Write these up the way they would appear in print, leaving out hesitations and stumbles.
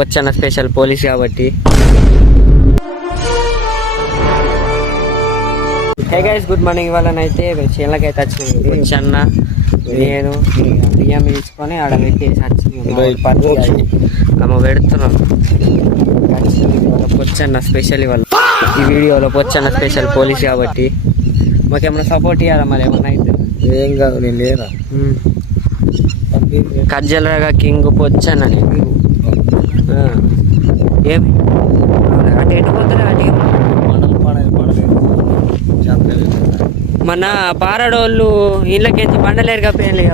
వచ్చన్న special police కాబట్టి. Hey guys, good morning. వాళ్ళనైతే చేనులకైతే వచ్చినాయి. వచ్చన్న నేను బియ్యం తీసుకొని ఆడ పెట్టేసి వచ్చినాయి. ఆమె పెడుతున్నాం. వచ్చన్న స్పెషల్ ఇవాళ ఈ వీడియోలో వచ్చన్న స్పెషల్ పోలీస్ కాబట్టి మాకేమన్నా సపోర్ట్ ఇవ్వాలా? మరి ఏమన్నా అయితే ఏం కాదు, నేను లేరా కజ్జలరాగా కింగ్ పొచ్చన్న ఏమి అటు ఎటు పోతారా? అటు మన పారాడోళ్ళు ఇళ్ళకేంచి పండలేరు కప్పేయాలి.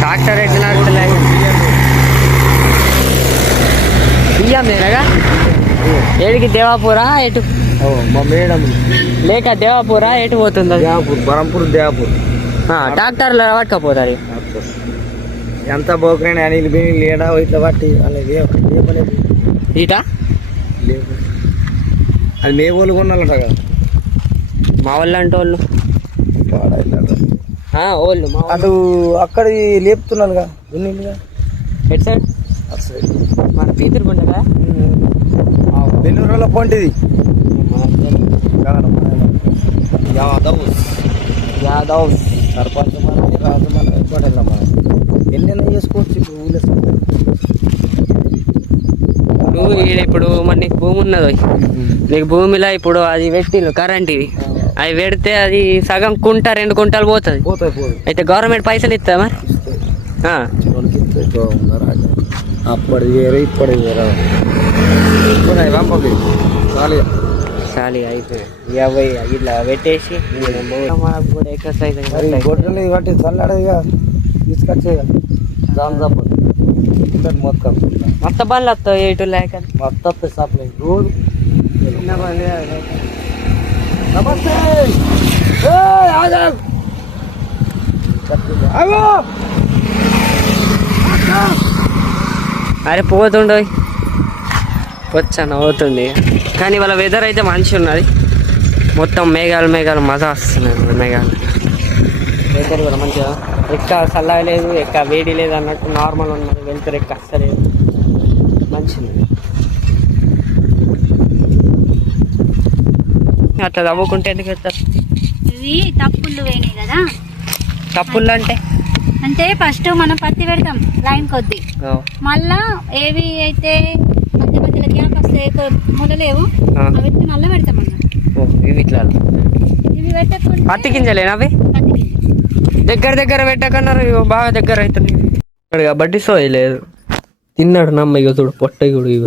ట్రాక్టర్ ఎట్లా బియ్యం లేనగా ఏడికి దేవాపూరా ఎటు? మా మేడం లేక దేవాపూరా ఎటు పోతుందో? దేవాపూర్, బరంపూర్, దేవాపూర్. ట్రాక్టర్లో పట్టుకపోతారు. ఎంత బోకరైనా అనిల్ బిని లేడా ఇట్లా పట్టి అనేది ఈటా లేవు. అది మే వాళ్ళు కొనాలంట కదా, మా వాళ్ళు అంటే వాళ్ళు వాళ్ళు అటు అక్కడ లేపుతున్నానుగా దున్నిగా. ఎట్ సైడ్? అటు సైడ్ మన పీతురుకుంటా బెల్లూరులో పొంటిది యాదవ్ సర్పంచ్ మన రాజు మన పడేలా మనం ఎన్నెన్నో చేసుకోవచ్చు. ఇప్పుడు ఊళ్ళో నువ్వు ఇప్పుడు మరి నీకు భూమి ఉన్నది, నీకు భూమిలో ఇప్పుడు అది పెట్టిల్లు కరెంట్ ఇవి, అవి పెడితే అది సగం కుంట 2 కుంటలు పోతుంది. అయితే గవర్నమెంట్ పైసలు ఇస్తా మరి? అప్పుడు వేరే ఇప్పుడు వేరే పంపి చాలు అయిపోయి ఇట్లా పెట్టేసి కూడా ఎక్సర్సైజ్ గొడ్డలు బట్టి చల్లాడేగా తీసుకొచ్చేగా దాని మొత్తం మొత్తం బండ్లు వస్తావు ఎటు లేక మొత్తం సప్లై రోజు. నమస్తే అరే పోతుండ వచ్చాను అవుతుంది. కానీ వాళ్ళ వెదర్ అయితే మంచిగా ఉన్నది. మొత్తం మేఘాలు మేఘాలు మజా వస్తున్నాయి. మేఘాలు వెదర్ కూడా మంచిగా, ఎక్క చల్లగా లేదు, ఎక్క వేడి లేదు అన్నట్టు నార్మల్ ఉన్నది. వెళ్తారు ఎక్క అస్సలేదు, మంచిది. అట్లా తవ్వుకుంటే ఎందుకు వెళ్తారు? ఇవి తప్పులు పోయినాయి కదా. తప్పులు అంటే అంటే ఫస్ట్ మనం పత్తి పెడతాం లైన్ కొద్ది, మళ్ళా ఏవి అయితే మధ్య మధ్యలో గ్యాప్ వస్తే మొదలేవు అవి మళ్ళీ పెడతాం అన్నట్టు. ఇవి ఇట్లా ఇవి పెట్టకుండా పత్తి గింజలేనా అవి? దగ్గర దగ్గర పెట్టకన్నారు, బాగా దగ్గర అవుతుంది ఇక్కడ కాబట్టి సోయలేదు. తిన్నాడు నమ్మ ఇక చూడు పొట్ట కూడా ఇక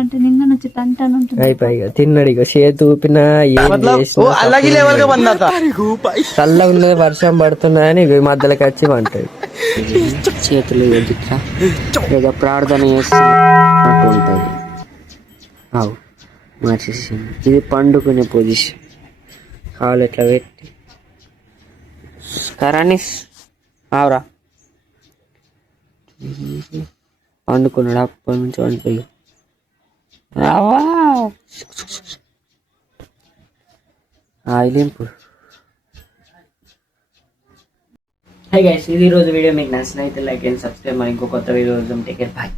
అంటే నిన్న వచ్చి టంటన్ ఉంటుంది. అయిపోయి తిన్నాడు ఇక చేతు ఊపిన చల్ల ఉన్నది, వర్షం పడుతున్నదని ఇవి మధ్యలోకి వచ్చి వంటాయి. చేతులు ఇక ప్రార్థన చేస్తున్నట్టు ఉంటుంది. అవు మార్చేసింది. ఇది పండుకునే పొజిషన్. కాలు ఇట్లా పెట్టి కరాని ఆవురా పండుకున్నాడు. అప్పటి నుంచి వండిపోయి ఆయిలింపు. హై గైస్, ఇది రోజు వీడియో మీకు నచ్చినైతే లైక్ అండ్ సబ్స్క్రైబ్. మరి ఇంకో కొత్త వీడియో టేక్ కేర్, బాయ్.